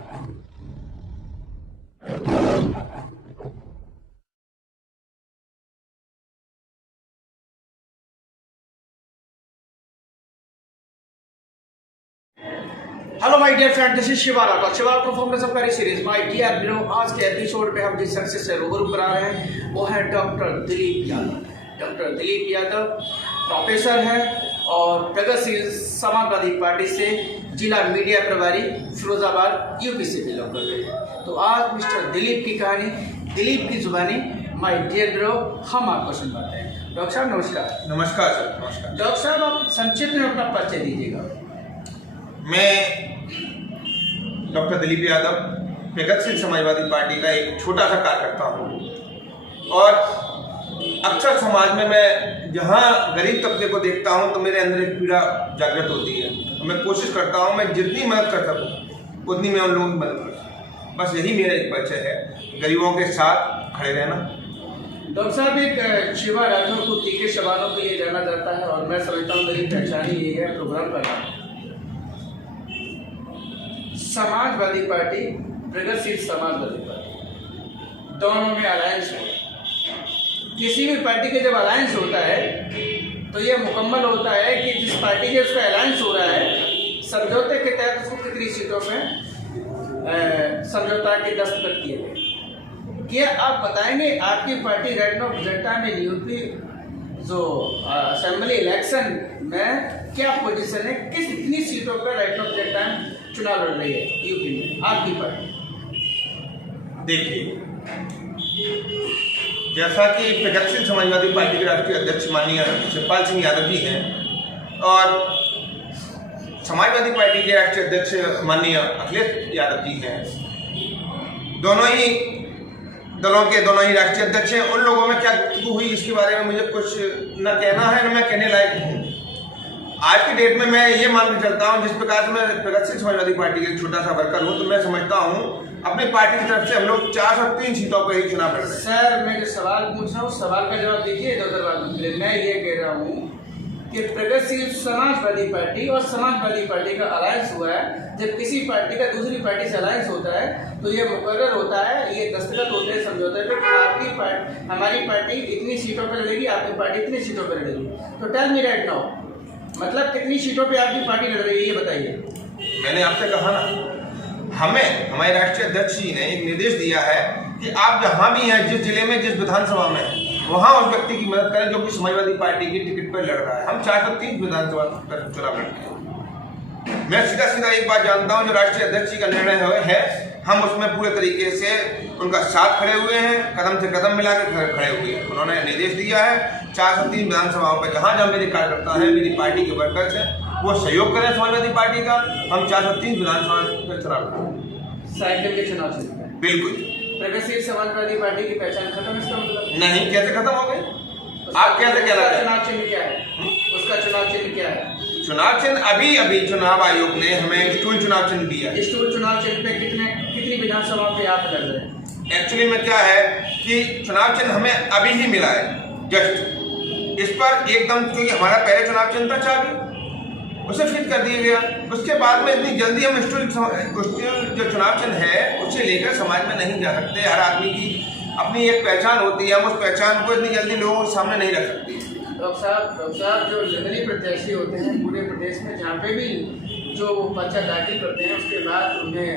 Hello my dear friend, this is शिवाला performance of करी series. My dear bro, आज के एपिसोड पे हम जिस शख्स से रूबरू करा रहे हैं वो है doctor Dilip Yadav. Doctor Dilip Yadav professor है और प्रगतिशील समाजवादी पार्टी से जिला मीडिया प्रभारी फिरोजाबाद यूपी से बिलोंग करते हैं। तो आज मिस्टर दिलीप की कहानी, दिलीप की जुबानी, माय डियर ब्रो, हम आपको सुनवाते हैं। डॉक्टर साहब नमस्कार। नमस्कार सर। नमस्कार डॉक्टर साहब, आप संक्षिप्त में अपना परिचय दीजिएगा। मैं डॉक्टर दिलीप यादव प्रगतिशील समाजवादी पार्टी का एक छोटा सा कार्यकर्ता हूँ और अक्सर समाज में मैं जहाँ गरीब तबके को देखता हूँ तो मेरे अंदर एक पीड़ा जागृत होती है। मैं कोशिश करता हूँ मैं जितनी मदद कर सकूँ उतनी मैं उन लोगों की मदद कर सकूँ। बस यही मेरा एक परिचय है, गरीबों के साथ खड़े रहना। डॉक्टर साहब, एक शिवा राठौर को तीखे शबानों के लिए जाना जाता है और मैं समझता हूँ मेरी पहचान ही है प्रोग्राम का नाम समाजवादी पार्टी, प्रगतिशील समाजवादी पार्टी, दोनों में अलायंस हो। किसी भी पार्टी के जब अलायंस होता है तो यह मुकम्मल होता है कि जिस पार्टी के उसका अलायंस हो रहा है समझौते के तहत उसको कितनी सीटों में समझौता के दस्तखत किए गए। क्या आप बताएंगे आपकी पार्टी राइट नाउ प्रेजेंटा में यूपी जो असेंबली इलेक्शन में क्या पोजीशन है, कितनी सीटों पर राइट नाउ प्रेजेंटा चुनाव लड़ रही है यूपी में आपकी पार्टी? देखिए, जैसा कि प्रगतिशील समाजवादी पार्टी के राष्ट्रीय अध्यक्ष माननीय शिवपाल सिंह यादव जी हैं और समाजवादी पार्टी के राष्ट्रीय अध्यक्ष माननीय अखिलेश यादव जी हैं, दोनों ही दलों के दोनों ही राष्ट्रीय अध्यक्ष हैं। उन लोगों में क्या गुफ्तगू हुई इसके बारे में मुझे कुछ न कहना है न मैं कहने लायक हूँ। आज की डेट में मैं ये मान के चलता हूँ, जिस प्रकार से मैं प्रगतिशील समाजवादी पार्टी का एक छोटा सा वर्कर हूँ, तो मैं समझता हूँ अपनी पार्टी की तरफ से हम लोग 403 सीटों पर ही चुनाव लड़ रहे हैं। सर, मैं जो सवाल पूछ रहा हूँ सवाल का जवाब दीजिए। इधर बात निकले। मैं ये कह रहा हूँ कि प्रगतिशील समाजवादी पार्टी और समाजवादी पार्टी का अलायंस हुआ है। जब किसी पार्टी का दूसरी पार्टी से अलायंस होता है तो ये मुकर्रर होता है, ये दस्तखत होते हैं समझौते पे कि आपकी पार्टी, हमारी पार्टी इतनी सीटों पर लड़ेगी, आपकी पार्टी इतनी सीटों पर लड़ेगी। तो टेल मी राइट नाउ, मतलब कितनी सीटों पे आपकी पार्टी लड़ रही है ये बताइए। मैंने आपसे कहा ना, हमें हमारे राष्ट्रीय अध्यक्ष जी ने एक निर्देश दिया है कि आप जहां भी हैं, जिस जिले में, जिस विधानसभा में हैं, वहां उस व्यक्ति की मदद करें जो कि समाजवादी पार्टी की टिकट पर लड़ रहा है। हम 403 विधानसभा पर चुनाव लड़ते हैं। मैं सीधा सीधा एक बात जानता हूं, जो राष्ट्रीय अध्यक्ष जी का निर्णय है हम उसमें पूरे तरीके से उनका साथ खड़े हुए हैं, कदम से कदम मिलाकर खड़े हुए हैं। उन्होंने निर्देश दिया है 403 विधानसभाओं पर जहां जहां मेरे कार्यकर्ता हैं, मेरी पार्टी के वर्कर्स हैं, वो सहयोग करें समाजवादी पार्टी का। हम 403 विधानसभा पर चुनाव साइकिल के चुनाव से बिल्कुल। प्रगतिशील समाजवादी पार्टी की पहचान खत्म, इसका मतलब नहीं, कैसे खत्म हो गई? आप कैसे कहना चाहते हैं? चुनाव चिन्ह क्या है? उसका चुनाव चिन्ह क्या है? चुनाव चिन्ह अभी चुनाव आयोग ने हमें स्टूल चुनाव चिन्ह दिया। स्टूल चुनाव चिन्ह पे कितनी विधानसभाओं पे आप लड़ रहे हैं? एक्चुअली में क्या है कि चुनाव चिन्ह हमें अभी ही मिला है जस्ट। इस पर एकदम, क्योंकि हमारा पहले चुनाव चिन्ह था चाबी, उसे फिट कर दिया गया। उसके बाद में इतनी जल्दी हम स्टूल जो चुनाव चिन्ह है उसे लेकर समाज में नहीं जा सकते। हर आदमी की अपनी एक पहचान होती है, हम उस पहचान को इतनी जल्दी लोगों के सामने नहीं रख सकते। डॉक्टर साहब, जो निर्दलीय प्रत्याशी होते हैं पूरे प्रदेश में, जहाँ पे भी जो पर्चा दाखिल करते हैं उसके बाद उन्हें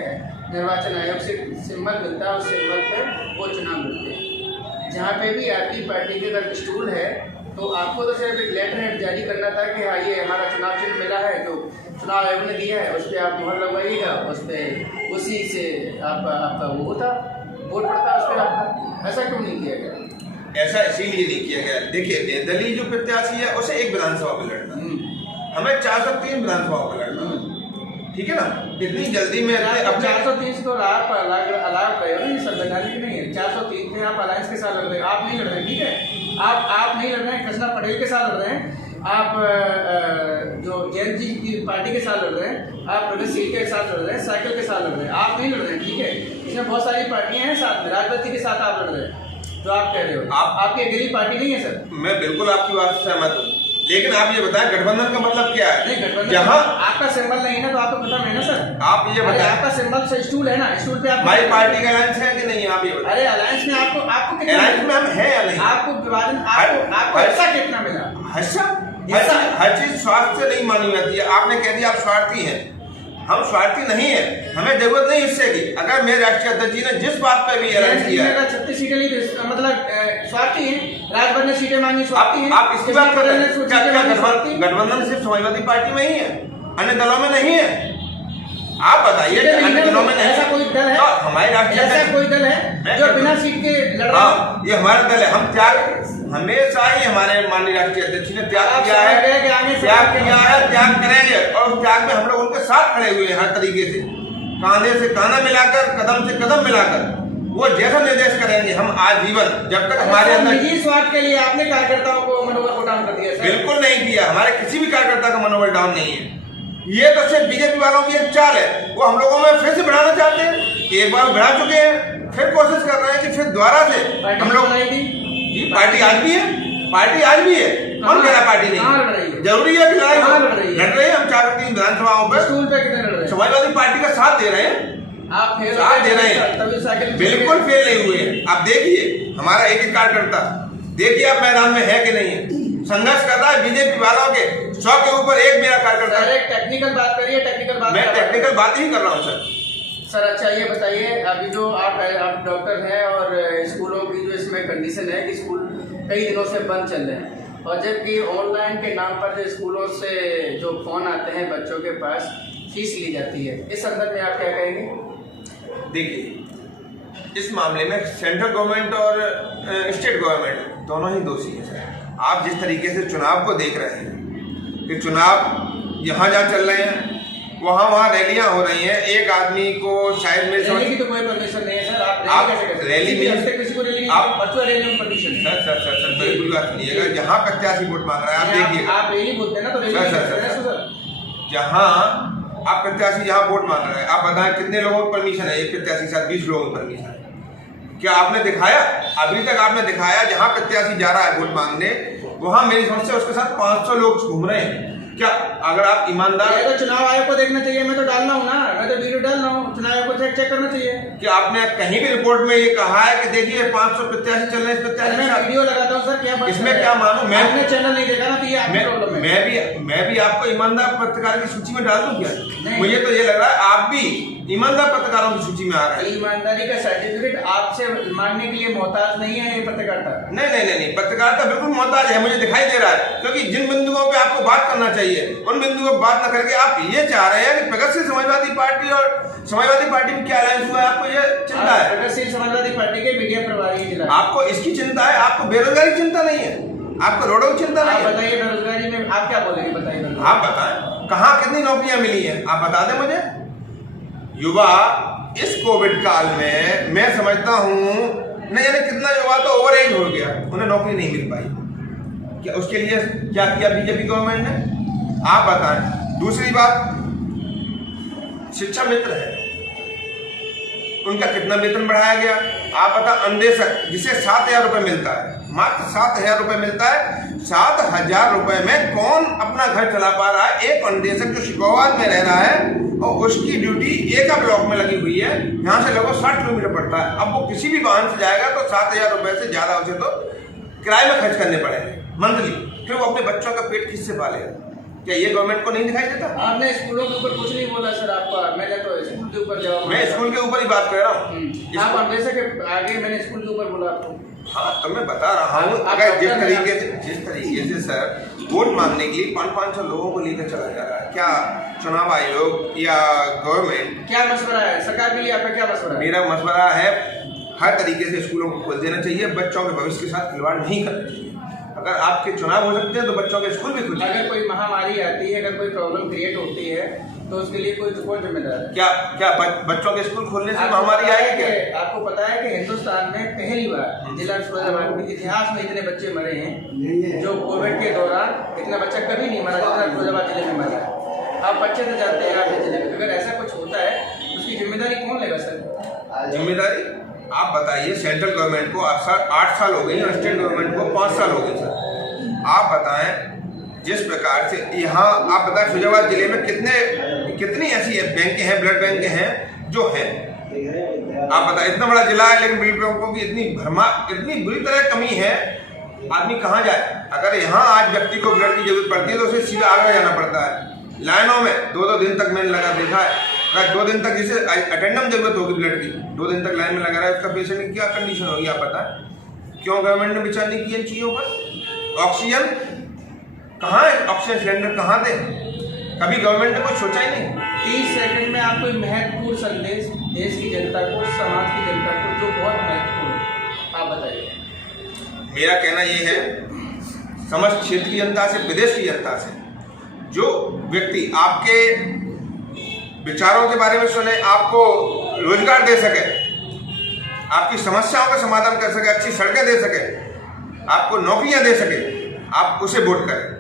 निर्वाचन आयोग से सिंबल मिलता है, उस सिंबल पर वो चुनाव लड़ते हैं। जहाँ पे भी आपकी पार्टी के अगर स्टूल है तो आपको तो सिर्फ एक लेटर हेड जारी करना था कि हाँ ये हमारा चुनाव चिन्ह मिला है, जो चुनाव आयोग ने दिया है उस पर आप मोहर लगवाइएगा, उस पर उसी से आपका वो होता, वोट पड़ता उस पर आपका। ऐसा क्यों नहीं किया गया? ऐसा इसीलिए नहीं किया गया, देखिए निर्दलीय जो प्रत्याशी है उसे एक विधानसभा पर लड़ना, हमें 403 विधानसभा पर लड़ना, ठीक है ना। इतनी जल्दी में अब 403 को आप अलाव रहे हो ना, संवैधानिक नहीं है। 403 में आप अलायंस के साथ लड़ रहे हो, आप नहीं लड़ रहे, ठीक है। आप नहीं लड़ रहे हैं, कृष्णा पटेल के साथ लड़ रहे हैं, आप जो जैन जी की पार्टी के साथ लड़ रहे हैं, आप प्रगतिशील के साथ लड़ रहे हैं, साइकिल के साथ लड़ रहे हैं, आप नहीं लड़ रहे हैं, ठीक है। इसमें बहुत सारी पार्टियां हैं साथ में, राजनीति के साथ आप लड़ रहे हैं जो आप कह रहे हो। आपकी अकेली पार्टी नहीं है सर। मैं बिल्कुल आपकी बात से सहमत हूँ। लेकिन आप ये बताएं गठबंधन का मतलब क्या है? नहीं, गठबंधन जहाँ आपका सिंबल नहीं है ना, तो आपको पता नहीं ना सर। आप ये बताएं आपका सिंबल से स्टूल है ना, स्टूल पे आप हमारी पार्टी का अलायंस है कि नहीं है? आप ये बताएं। अरे अलायंस में आपको कितना अलायंस में हम हैं या नहीं? आपको विभाजन आपको हिस्सा कितना मिला? हर चीज स्वार्थ से नहीं मानी जाती है। आपने कह दिया आप स्वार्थी हैं, हम स्वार्थी नहीं है, हमें जरूरत नहीं हिस्से की। अगर मेरे राष्ट्रीय अध्यक्ष जी ने जिस बात पे भी ऐलान किया है, 36 सीटें ली तो मतलब स्वार्थी है, राजभर ने सीटें मांगी स्वार्थी है। आप इसकी बात कर रहे हैं? क्या गठबंधन सिर्फ समाजवादी पार्टी में ही है, अन्य दलों में नहीं है? आप बताइए अन्य दलों में नहीं। ऐसा कोई दल है? हमारे राष्ट्रीय ऐसा कोई दल है जो बिना सीट के लड़ रहा है? हाँ, ये हमारा दल है। हम त्याग हमेशा ही हमारे माननीय राष्ट्रीय अध्यक्ष ने त्याग किया है, त्याग करेंगे, और उस त्याग में हम लोग उनके साथ खड़े हुए हैं हर तरीके से, कांधे से कांधा मिलाकर, कदम से कदम मिलाकर। वो जैसा निर्देश करेंगे हम आजीवन, जब तक हमारे अंदर निजी स्वार्थ के लिए आपने कार्यकर्ताओं को मनोबल को डाउन कर दिया सर? बिल्कुल नहीं किया, हमारे किसी भी कार्यकर्ता का मनोबल डाउन नहीं है। ये तो सिर्फ बीजेपी वालों की एक चाल है, वो हम लोगों में फिर से बढ़ाना चाहते हैं। एक बार बढ़ा चुके हैं, फिर कोशिश कर रहे हैं कि फिर दोबारा से हम लोग जी पार्टी आज भी है, पार्टी आज भी है। कौन कह रहा पार्टी नहीं? जरूरी है कि लड़ाई लड़ रहे हैं। हम 4-3 विधानसभाओं पर स्टूल पे कितने लड़ रहे हैं? समाजवादी पार्टी का साथ दे रहे हैं, आप फेल साथ दे रहे हैं, बिल्कुल फेल नहीं हुए हैं। आप देखिए हमारा एक एक कार्यकर्ता, देखिए आप मैदान में है कि नहीं है, संघर्ष कर रहा है। बीजेपी वालों के 100 के ऊपर एक मेरा कार्यकर्ता। टेक्निकल बात करिए, टेक्निकल बात। मैं टेक्निकल बात ही कर रहा हूँ सर। अच्छा ये बताइए, अभी जो आप डॉक्टर हैं और स्कूलों की जो इसमें कंडीशन है कि स्कूल कई दिनों से बंद चल रहे हैं, और जबकि ऑनलाइन के नाम पर जो स्कूलों से जो फोन आते हैं बच्चों के पास, फीस ली जाती है, इस संदर्भ में आप क्या कहेंगे? देखिए इस मामले में सेंट्रल गवर्नमेंट और स्टेट गवर्नमेंट दोनों ही दोषी हैं सर। आप जिस तरीके से चुनाव को देख रहे हैं कि चुनाव यहाँ जहाँ चल रहे हैं, वहाँ रैलियां हो रही हैं। एक आदमी को शायद मेरे रैली की तो कोई परमिशन नहीं है सर। आप रैली में किसी को रैली आप वर्चुअल रैली में परमिशन सर बिल्कुल बात सुनिएगा। जहाँ प्रत्याशी वोट मांग रहा है आप देखिए, आप रैली बोलते हैं ना, तो रैली सर जहाँ आप प्रत्याशी जहाँ वोट मांग रहे हैं, आप बताएं कितने लोगों को परमिशन है? एक प्रत्याशी के साथ 20 लोगों को परमिशन है। क्या आपने दिखाया? अभी तक आपने दिखाया जहाँ प्रत्याशी जा रहा है वोट मांगने, वहाँ मेरी समझ से उसके साथ 500 लोग घूम रहे हैं। क्या अगर आप ईमानदार, तो चुनाव आयोग को देखना चाहिए। मैं तो डालना हूँ ना, मैं तो वीडियो डाल रहा हूँ, चुनाव आयोग को चेक करना चाहिए। क्या आपने कहीं भी रिपोर्ट में ये कहा है कि देखिए 500 प्रत्याशी चल रहे हैं? इस प्रत्याशी मैं वीडियो लगाता हूँ सर, क्या इसमें क्या मानूं मैं? आपने चैनल नहीं देखा ना, तो ये आपकी प्रॉब्लम है। मैं भी आपको ईमानदार पत्रकार की सूची में डाल दूं क्या? मुझे तो ये लग रहा है आप भी ईमानदार पत्रकारों की सूची में आ रहे हैं। ईमानदारी का सर्टिफिकेट आपसे मांगने के लिए मोहताज नहीं है ये पत्रकारिता। नहीं, पत्रकारिता बिल्कुल मोहताज है, मुझे दिखाई दे रहा है। क्योंकि जिन बिंदुओं पे आपको बात करना चाहिए उन बिंदुओं पर बात न करके आप ये चाह रहे हैं कि प्रगतिशील समाजवादी पार्टी और समाजवादी पार्टी में क्या अलायंस हुआ है, आपको ये चिंता है। प्रगतिशील समाजवादी पार्टी के मीडिया प्रभारी जिला, आपको इसकी चिंता है, आपको बेरोजगारी की चिंता नहीं है, आपको रोडों की चिंता नहीं है। बताइए बेरोजगारी में आप क्या बोलेंगे? बताइए आप बताएं कहाँ कितनी नौकरियां मिली हैं, आप बता दें मुझे। युवा इस कोविड काल में मैं समझता हूँ नहीं जाने कितना युवा तो ओवर एज हो गया, उन्हें नौकरी नहीं मिल पाई। क्या उसके लिए क्या किया बीजेपी गवर्नमेंट ने? आप बताएं। दूसरी बात, शिक्षा मित्र है, उनका कितना वेतन बढ़ाया गया? आप बता। अन्वेषक जिसे 7,000 रुपए मिलता है, मात्र 7,000 रुपए मिलता है, 7,000 रुपए में कौन अपना घर चला पा रहा है? एक अन्वेषक जो शिकोहात में रह रहा है और उसकी ड्यूटी एक ब्लॉक में लगी हुई है, यहाँ से लगभग 60 किलोमीटर पड़ता है। अब वो किसी भी वाहन से जाएगा तो 7,000 रुपए से ज्यादा उसे तो किराए में खर्च करने पड़ेंगे मंथली। फिर वो अपने बच्चों का पेट किससे पालेगा? क्या ये गवर्नमेंट को नहीं दिखाई देता? आपने स्कूलों के ऊपर कुछ नहीं बोला सर। आपका मैंने तो स्कूल के ऊपर जवाब, मैं स्कूल के ऊपर ही बात कर रहा हूँ। आप अन्वेषक के आगे मैंने स्कूल के ऊपर बोला आपको। हाँ तो मैं बता रहा हूँ, अगर जिस तरीके से सर वोट मांगने के लिए 500 लोगों को लेकर चला जा रहा है, क्या चुनाव आयोग या गवर्नमेंट, क्या मशवरा है सरकार के लिए? आपका क्या मशवरा है? मेरा मशवरा है हर तरीके से स्कूलों को खोल देना चाहिए, बच्चों के भविष्य के साथ खिलवाड़ नहीं करना चाहिए। अगर आपके चुनाव हो सकते हैं तो बच्चों के स्कूल भी खुले। अगर कोई महामारी आती है, अगर कोई प्रॉब्लम क्रिएट होती है तो उसके लिए कोई कौन जिम्मेदार है? क्या बच्चों के स्कूल खोलने से महामारी आएगी क्या? आपको पता है कि हिंदुस्तान में पहली बार जिला फिरोजाबाद के इतिहास में इतने बच्चे मरे हैं जो कोविड के दौरान, इतना बच्चा कभी नहीं मरा जितना फिरोजाबाद जिले में मरा। आप अच्छे से जानते हैं आपके जिले में। अगर ऐसा कुछ होता है उसकी जिम्मेदारी कौन लेगा सर? जिम्मेदारी आप बताइए। सेंट्रल गवर्नमेंट को 8 साल हो गई और स्टेट गवर्नमेंट को 5 साल हो गए सर। आप बताएं जिस प्रकार से यहाँ आप बताएं फिरोजाबाद जिले में कितनी ऐसी बैंकें हैं, ब्लड बैंकें हैं जो हैं, आप बताएं इतना बड़ा जिला है लेकिन ब्लड बैंकों की इतनी बुरी तरह कमी है, आदमी कहाँ जाए? अगर यहाँ आज व्यक्ति को ब्लड की जरूरत पड़ती है तो उसे सीधा आगरा जाना पड़ता है, लाइनों में 2-2 दिन तक मैंने लगा देखा है। अगर 2 दिन तक जिसे अटेंडम जरूरत होगी ब्लड की, 2 दिन तक लाइन में लगा रहा है, उसका पेशेंट की क्या कंडीशन होगी आप बताएं? क्यों गवर्नमेंट ने विचार नहीं किया इन चीज़ों पर? ऑक्सीजन कहाँ है? ऑक्सीजन सिलेंडर कहाँ दे? कभी गवर्नमेंट ने कुछ सोचा ही नहीं। 30 सेकंड में आप कोई महत्वपूर्ण संदेश देश की जनता को, समाज की जनता को, जो बहुत महत्वपूर्ण है, आप बताइए। मेरा कहना ये है, समस्त क्षेत्र की जनता से, विदेश की जनता से, जो व्यक्ति आपके विचारों के बारे में सुने, आपको रोजगार दे सके, आपकी समस्याओं का समाधान कर सके, अच्छी सड़कें दे सके, आपको नौकरियां दे सके, आप उसे वोट करें।